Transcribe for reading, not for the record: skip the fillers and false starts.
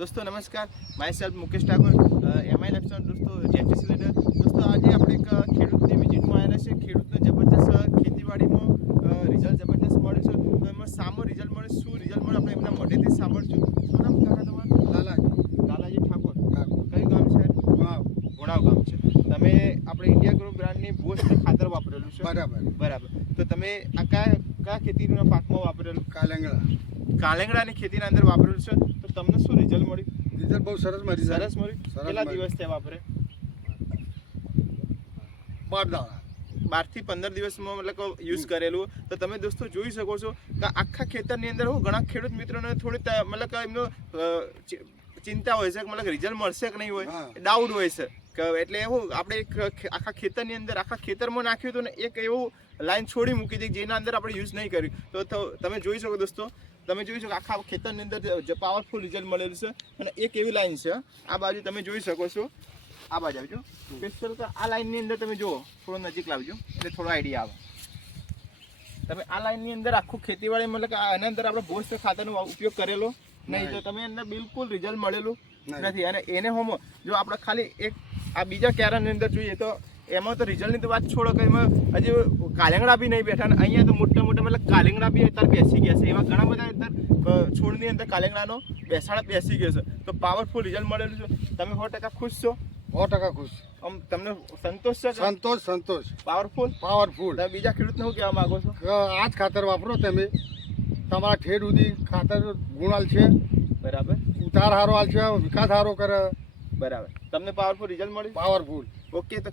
दोस्तों नमस्कार, my self Mukesh Thakur MI lecture दोस्तों जेएफसी લીડર दोस्तों आज આપણે એક ખેડૂતની વિઝિટમાં આવેલા છે। ખેડૂતને જબરજસ્ત ખેતીવાડીમાં રિઝલ્ટ જબરજસ્ત મળ્યું છે। તો એમાં સામો રિઝલ્ટ મળે, શું રિઝલ્ટ મળે આપણે એમના મોઢેથી સાંભળશું। શું નામ કાકા તમારું? લાલાજી ઠાકોર। કયું ગામ છે? ભોણાવ ગામ છે। તમે આપણે ઇન્ડિયા ગ્રુપ બ્રાન્ડની બૂસ્ટ ખાતર વાપરેલું છે? બરાબર। તો તમે આ કયા ખેતીના પાકમાં વાપરેલું? કાલેંગડાની ખેતીના અંદર વાપરેલું છે। તો તમને શું રિઝલ્ટ મળ્યું? રિઝલ્ટ બહુ સરસ મળ્યું। સરસ મળ્યું। કેટલા દિવસ થયા વાપરે? 12 થી 15 દિવસમાં મતલબ યુઝ કરેલું। તો તમે દોસ્તો જોઈ શકો છો કે આખા ખેતરની અંદર ઘણા ખેડૂત મિત્રોને થોડી મતલબ એમનો ચિંતા હોય છે કે મતલબ રિઝલ્ટ મળશે કે નહીં હોય, ડાઉટ હોય છે કે એટલે એવું આપણે આખા ખેતરની અંદર આખા ખેતરમાં નાખ્યું હતું ને એક એવું લાઈન છોડી મૂકી હતી જેના અંદર આપણે યુઝ નહીં કર્યું। તો તમે જોઈ શકો દોસ્તો, તમે જોઈ શકો આખા ખેતરની અંદર જે પાવરફુલ રિઝલ્ટ મળેલું છે। અને એક એવી લાઈન છે આ બાજુ તમે જોઈ શકો છો, આ બાજુ આવજો સ્પેશિયલ કે આ લાઈનની અંદર તમે જુઓ, થોડો નજીક લાવજો એટલે થોડો આઈડિયા આવે। તમે આ લાઈનની અંદર આખું ખેતીવાડી મતલબ આના અંદર આપણે બૂસ્ટ ખાતરનો ઉપયોગ કરેલો નહીં, તો તમે અંદર બિલકુલ રિઝલ્ટ મળેલું નથી। અને એને હોમો જો આપણે ખાલી એક આ બીજા કેરાની અંદર જોઈએ તો એમાં તો રિઝલ્ટની તો વાત છોડો કે એમાં હજી કાલેંગડા બી નહીં બેઠા, ને અહીંયા તો મોટા મોટા મતલબ કાલેંગડા બી અત્યારે બેસી ગયા છે। એવા ઘણા બધા અત્યારે છોડની અંદર કાલેંગડાનો બેસાડ બેસી ગયો છે। તો પાવરફુલ રિઝલ્ટ મળેલું છે। તમે 100% ખુશ છો? 100% ખુશ। આમ તમને સંતોષ છે? સંતોષ। પાવરફુલ તમે બીજા ખેડૂતને શું કહેવા માંગો છો? આ જ ખાતર વાપરો તમે, તમારા ઠેર સુધી ખાતર ગુણાલ છે, બરાબર, ઉતાર સારો હાલ છે, વિકાસ સારો કરે, બરાબર। તમને પાવરફુલ રિઝલ્ટ મળ્યું? પાવરફુલ। ઓકે, તો